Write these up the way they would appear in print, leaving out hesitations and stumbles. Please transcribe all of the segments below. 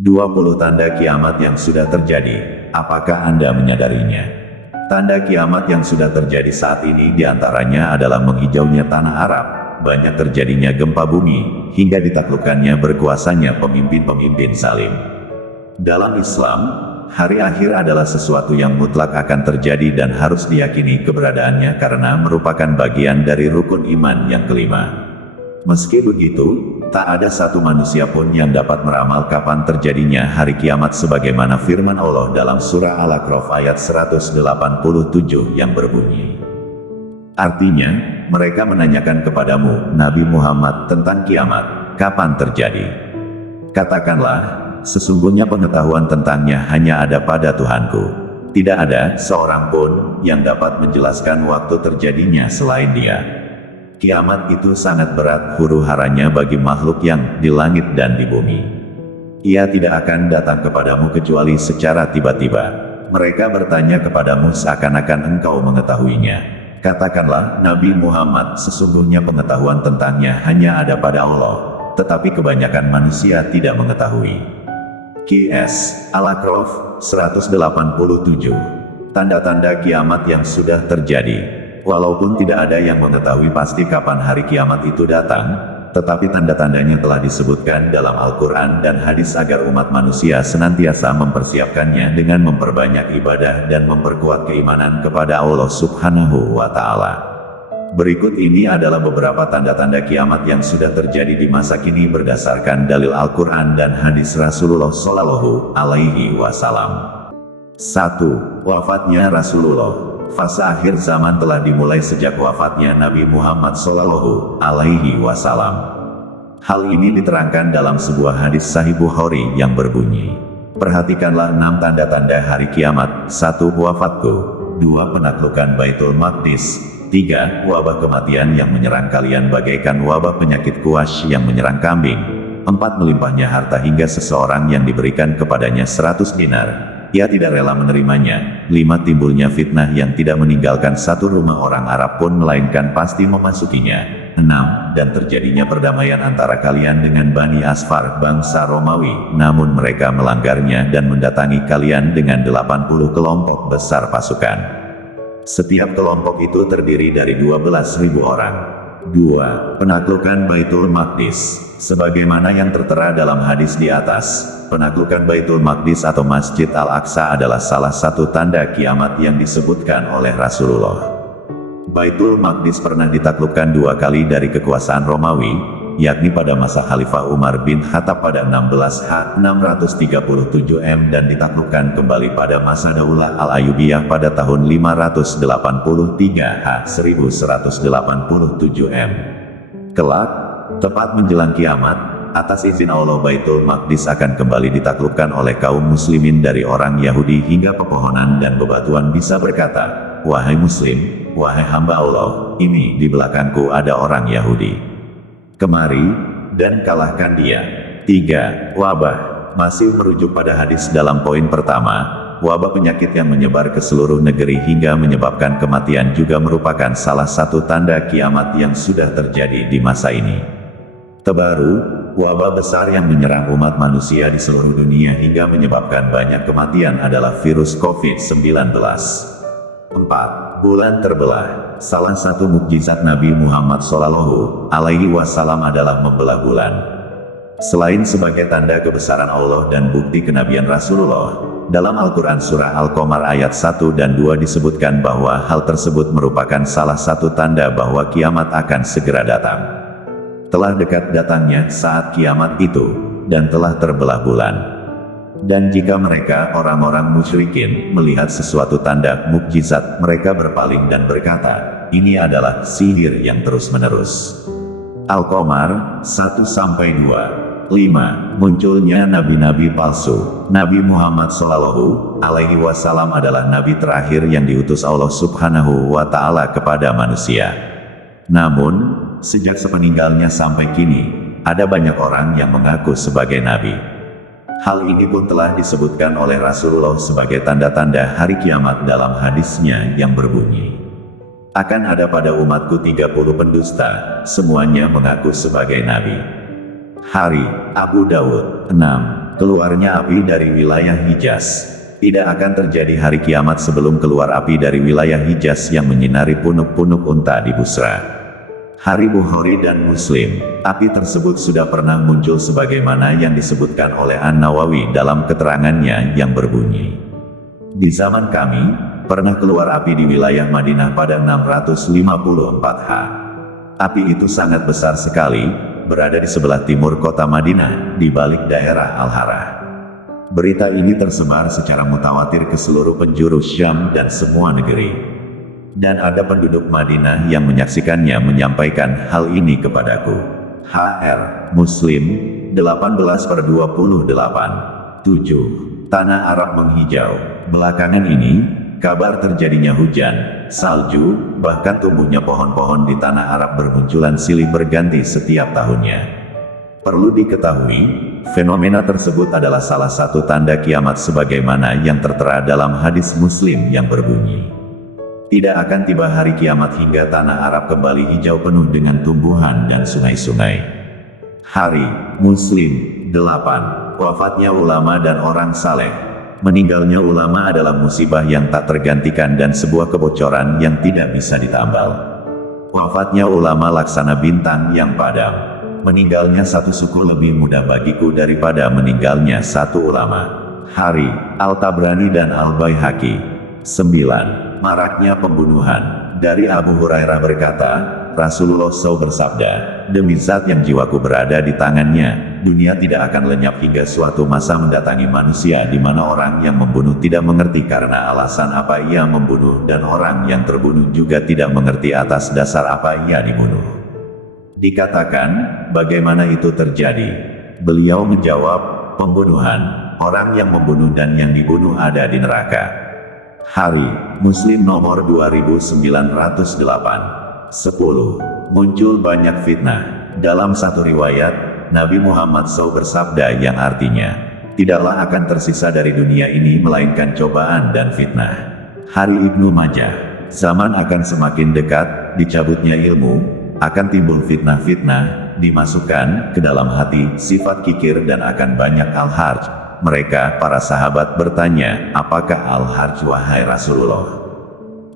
20 tanda kiamat yang sudah terjadi, apakah Anda menyadarinya? Tanda kiamat yang sudah terjadi saat ini diantaranya adalah menghijaunya tanah Arab, banyak terjadinya gempa bumi, hingga ditaklukkannya berkuasanya pemimpin-pemimpin zalim. Dalam Islam, hari akhir adalah sesuatu yang mutlak akan terjadi dan harus diyakini keberadaannya karena merupakan bagian dari rukun iman yang kelima. Meski begitu, tak ada satu manusia pun yang dapat meramal kapan terjadinya hari kiamat sebagaimana firman Allah dalam surah Al-A'raf ayat 187 yang berbunyi. Artinya, mereka menanyakan kepadamu, Nabi Muhammad, tentang kiamat, kapan terjadi? Katakanlah, sesungguhnya pengetahuan tentangnya hanya ada pada Tuhanku. Tidak ada seorang pun yang dapat menjelaskan waktu terjadinya selain Dia. Kiamat itu sangat berat huru-haranya bagi makhluk yang di langit dan di bumi. Ia tidak akan datang kepadamu kecuali secara tiba-tiba. Mereka bertanya kepadamu seakan-akan engkau mengetahuinya. Katakanlah, Nabi Muhammad, sesungguhnya pengetahuan tentangnya hanya ada pada Allah, tetapi kebanyakan manusia tidak mengetahui. Qs. Al-A'raf 187. Tanda-tanda kiamat yang sudah terjadi. Walaupun tidak ada yang mengetahui pasti kapan hari kiamat itu datang, tetapi tanda-tandanya telah disebutkan dalam Al-Quran dan hadis agar umat manusia senantiasa mempersiapkannya dengan memperbanyak ibadah dan memperkuat keimanan kepada Allah Subhanahu wa Ta'ala. Berikut ini adalah beberapa tanda-tanda kiamat yang sudah terjadi di masa kini berdasarkan dalil Al-Quran dan hadis Rasulullah Shallallahu Alaihi Wasallam. 1. Wafatnya Rasulullah. Fase akhir zaman telah dimulai sejak wafatnya Nabi Muhammad Shallallahu Alaihi Wasallam. Hal ini diterangkan dalam sebuah hadis Sahih Bukhari yang berbunyi, perhatikanlah 6 tanda-tanda hari kiamat. 1. Wafatku. 2. Penaklukan Baitul Maqdis. 3. Wabah kematian yang menyerang kalian bagaikan wabah penyakit kuas yang menyerang kambing. 4. Melimpahnya harta hingga seseorang yang diberikan kepadanya 100 dinar. Ia tidak rela menerimanya. 5. Timbulnya fitnah yang tidak meninggalkan satu rumah orang Arab pun melainkan pasti memasukinya. 6. Dan terjadinya perdamaian antara kalian dengan Bani Asfar, bangsa Romawi, namun mereka melanggarnya dan mendatangi kalian dengan 80 kelompok besar pasukan. Setiap kelompok itu terdiri dari 12.000 orang. 2. Penaklukan Baitul Maqdis. Sebagaimana yang tertera dalam hadis di atas, penaklukan Baitul Maqdis atau Masjid Al-Aqsa adalah salah satu tanda kiamat yang disebutkan oleh Rasulullah. Baitul Maqdis pernah ditaklukkan 2 kali dari kekuasaan Romawi, yakni pada masa Khalifah Umar bin Khattab pada 1637 dan ditaklukkan kembali pada masa Daulah Al-Ayyubiyah pada tahun 583 1187 Kelak, tepat menjelang kiamat, atas izin Allah Baitul Maqdis akan kembali ditaklukkan oleh kaum muslimin dari orang Yahudi hingga pepohonan dan bebatuan bisa berkata, wahai muslim, wahai hamba Allah, ini di belakangku ada orang Yahudi. Kemari, dan kalahkan dia. 3. Wabah. Masih merujuk pada hadis dalam poin pertama, wabah penyakit yang menyebar ke seluruh negeri hingga menyebabkan kematian juga merupakan salah satu tanda kiamat yang sudah terjadi di masa ini. Terbaru, wabah besar yang menyerang umat manusia di seluruh dunia hingga menyebabkan banyak kematian adalah virus COVID-19. 4. Bulan terbelah. Salah satu mukjizat Nabi Muhammad Shallallahu Alaihi Wasallam adalah membelah bulan. Selain sebagai tanda kebesaran Allah dan bukti kenabian Rasulullah, dalam Al-Quran Surah Al-Qamar ayat 1 dan 2 disebutkan bahwa hal tersebut merupakan salah satu tanda bahwa kiamat akan segera datang. Telah dekat datangnya saat kiamat itu, dan telah terbelah bulan. Dan jika mereka orang-orang musyrikin melihat sesuatu tanda mukjizat, mereka berpaling dan berkata, ini adalah sihir yang terus-menerus. Al-Qamar 1-2. 5. Munculnya nabi-nabi palsu. Nabi Muhammad Shallallahu Alaihi Wasallam adalah nabi terakhir yang diutus Allah Subhanahu wa Ta'ala kepada manusia. Namun, sejak sepeninggalnya sampai kini, ada banyak orang yang mengaku sebagai nabi. Hal ini pun telah disebutkan oleh Rasulullah sebagai tanda-tanda hari kiamat dalam hadisnya yang berbunyi, akan ada pada umatku 30 pendusta, semuanya mengaku sebagai nabi. Hari, Abu Dawud. 6. Keluarnya api dari wilayah Hijaz. Tidak akan terjadi hari kiamat sebelum keluar api dari wilayah Hijaz yang menyinari punuk-punuk unta di Busra. Hari Bukhari dan Muslim. Api tersebut sudah pernah muncul sebagaimana yang disebutkan oleh An-Nawawi dalam keterangannya yang berbunyi. Di zaman kami, pernah keluar api di wilayah Madinah pada 654 H. Api itu sangat besar sekali, berada di sebelah timur kota Madinah, di balik daerah Al-Harah. Berita ini tersebar secara mutawatir ke seluruh penjuru Syam dan semua negeri. Dan ada penduduk Madinah yang menyaksikannya menyampaikan hal ini kepadaku. HR, Muslim, 18/28. 7. Tanah Arab menghijau. Belakangan ini, kabar terjadinya hujan, salju, bahkan tumbuhnya pohon-pohon di tanah Arab bermunculan silih berganti setiap tahunnya. Perlu diketahui, fenomena tersebut adalah salah satu tanda kiamat sebagaimana yang tertera dalam hadis Muslim yang berbunyi. Tidak akan tiba hari kiamat hingga tanah Arab kembali hijau penuh dengan tumbuhan dan sungai-sungai. Hari Muslim 8. Wafatnya ulama dan orang saleh. Meninggalnya ulama adalah musibah yang tak tergantikan dan sebuah kebocoran yang tidak bisa ditambal. Wafatnya ulama laksana bintang yang padam. Meninggalnya satu suku lebih mudah bagiku daripada meninggalnya satu ulama. Hari Al-Tabrani dan Al-Baihaqi. 9. Maraknya pembunuhan. Dari Abu Hurairah berkata, Rasulullah SAW bersabda, demi zat yang jiwaku berada di tangannya, dunia tidak akan lenyap hingga suatu masa mendatangi manusia di mana orang yang membunuh tidak mengerti karena alasan apa ia membunuh dan orang yang terbunuh juga tidak mengerti atas dasar apa ia dibunuh. Dikatakan, bagaimana itu terjadi? Beliau menjawab, pembunuhan. Orang yang membunuh dan yang dibunuh ada di neraka. Hari Muslim nomor 2908. 10. Muncul banyak fitnah. Dalam satu riwayat, Nabi Muhammad SAW bersabda yang artinya, tidaklah akan tersisa dari dunia ini melainkan cobaan dan fitnah. Hari Ibnu Majah. Zaman akan semakin dekat, dicabutnya ilmu, akan timbul fitnah-fitnah, dimasukkan ke dalam hati, sifat kikir dan akan banyak al-harj. Mereka, para sahabat bertanya, apakah al-harj wahai Rasulullah?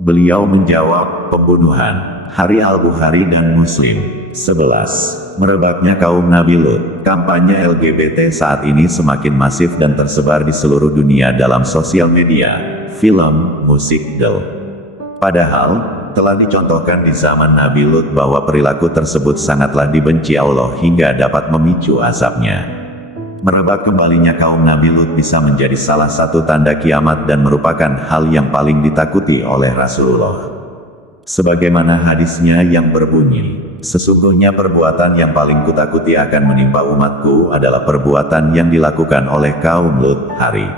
Beliau menjawab, pembunuhan. Hari Al-Bukhari dan Muslim. 11. Merebaknya kaum Nabi Lut. Kampanye LGBT saat ini semakin masif dan tersebar di seluruh dunia dalam sosial media, film, musik, Padahal, telah dicontohkan di zaman Nabi Lut bahwa perilaku tersebut sangatlah dibenci Allah hingga dapat memicu azabnya. Merebak kembalinya kaum Nabi Lut bisa menjadi salah satu tanda kiamat dan merupakan hal yang paling ditakuti oleh Rasulullah. Sebagaimana hadisnya yang berbunyi, sesungguhnya perbuatan yang paling kutakuti akan menimpa umatku adalah perbuatan yang dilakukan oleh kaum Lut. Hari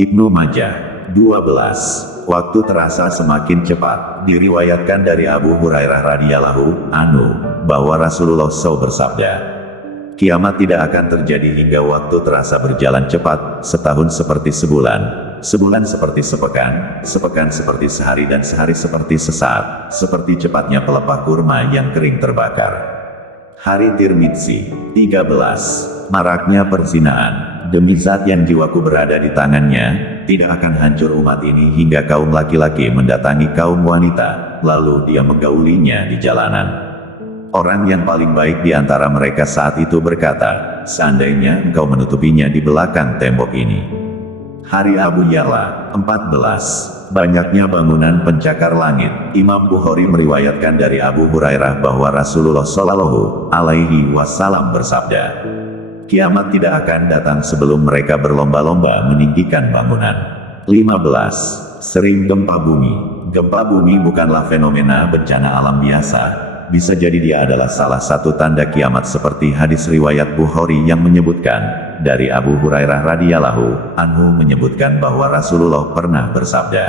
Ibnu Majah. 12. Waktu terasa semakin cepat. Diriwayatkan dari Abu Hurairah radhiyallahu anhu bahwa Rasulullah SAW bersabda, kiamat tidak akan terjadi hingga waktu terasa berjalan cepat, setahun seperti sebulan, sebulan seperti sepekan, sepekan seperti sehari dan sehari seperti sesaat, seperti cepatnya pelepah kurma yang kering terbakar. Hari Tirmidzi. 13. Maraknya perzinaan. Demi zat yang jiwaku berada di tangannya, tidak akan hancur umat ini hingga kaum laki-laki mendatangi kaum wanita, lalu dia menggaulinya di jalanan. Orang yang paling baik di antara mereka saat itu berkata, seandainya engkau menutupinya di belakang tembok ini. Hari Abu Ya'la. 14. Banyaknya bangunan pencakar langit. Imam Bukhari meriwayatkan dari Abu Hurairah bahwa Rasulullah Shallallahu Alaihi Wasallam bersabda, kiamat tidak akan datang sebelum mereka berlomba-lomba meninggikan bangunan. 15. Sering gempa bumi. Gempa bumi bukanlah fenomena bencana alam biasa. Bisa jadi dia adalah salah satu tanda kiamat seperti hadis riwayat Bukhari yang menyebutkan, dari Abu Hurairah radhiyallahu anhu menyebutkan bahwa Rasulullah pernah bersabda,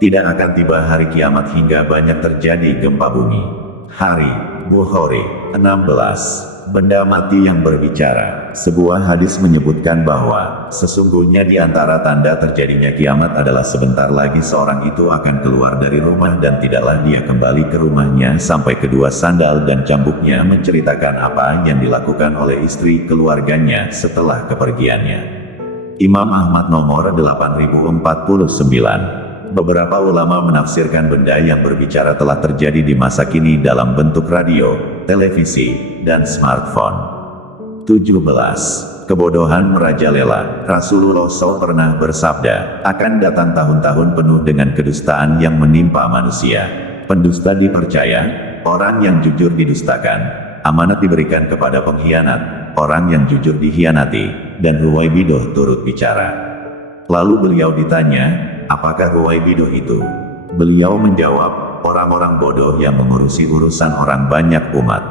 tidak akan tiba hari kiamat hingga banyak terjadi gempa bumi. Hari Bukhari. 16. Benda mati yang berbicara. Sebuah hadis menyebutkan bahwa, sesungguhnya di antara tanda terjadinya kiamat adalah sebentar lagi seorang itu akan keluar dari rumah dan tidaklah dia kembali ke rumahnya sampai kedua sandal dan cambuknya menceritakan apa yang dilakukan oleh istri keluarganya setelah kepergiannya. Imam Ahmad nomor 8049. Beberapa ulama menafsirkan benda yang berbicara telah terjadi di masa kini dalam bentuk radio, televisi, dan smartphone. 17. Kebodohan merajalela. Rasulullah SAW pernah bersabda, akan datang tahun-tahun penuh dengan kedustaan yang menimpa manusia. Pendusta dipercaya, orang yang jujur didustakan, amanat diberikan kepada pengkhianat, orang yang jujur dikhianati, dan Ruwaibidah turut bicara. Lalu beliau ditanya, apakah Ruwaibidah itu? Beliau menjawab, orang-orang bodoh yang mengurusi urusan orang banyak umat.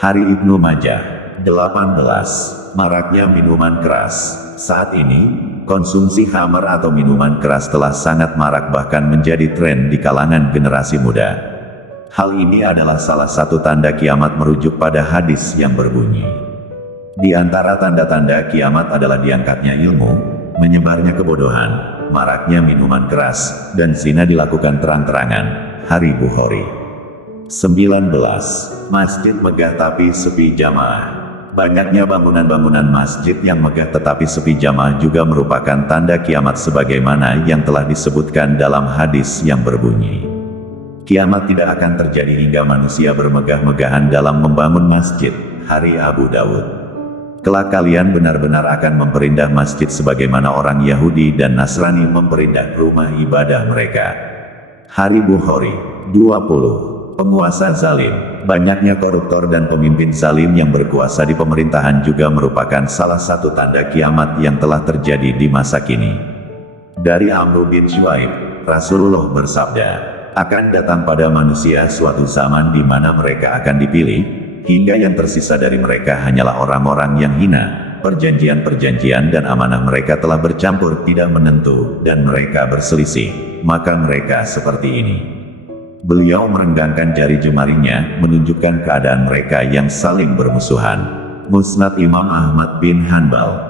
Hari Ibnu Majah. 18. Maraknya minuman keras. Saat ini, konsumsi khamar atau minuman keras telah sangat marak bahkan menjadi tren di kalangan generasi muda. Hal ini adalah salah satu tanda kiamat merujuk pada hadis yang berbunyi, di antara tanda-tanda kiamat adalah diangkatnya ilmu, menyebarnya kebodohan, maraknya minuman keras, dan zina dilakukan terang-terangan. Hari Bukhari. 19. Masjid megah tapi sepi jamaah. Banyaknya bangunan-bangunan masjid yang megah tetapi sepi jamaah juga merupakan tanda kiamat sebagaimana yang telah disebutkan dalam hadis yang berbunyi, kiamat tidak akan terjadi hingga manusia bermegah-megahan dalam membangun masjid. Hari Abu Dawud. Kelak kalian benar-benar akan memperindah masjid sebagaimana orang Yahudi dan Nasrani memperindah rumah ibadah mereka. Hari Bukhari. 20. Penguasa zalim. Banyaknya koruptor dan pemimpin zalim yang berkuasa di pemerintahan juga merupakan salah satu tanda kiamat yang telah terjadi di masa kini. Dari Amr bin Shu'aib, Rasulullah bersabda, akan datang pada manusia suatu zaman di mana mereka akan dipilih, hingga yang tersisa dari mereka hanyalah orang-orang yang hina. Perjanjian-perjanjian dan amanah mereka telah bercampur tidak menentu, dan mereka berselisih, maka mereka seperti ini. Beliau merenggangkan jari jemarinya, menunjukkan keadaan mereka yang saling bermusuhan. Musnad Imam Ahmad bin Hanbal.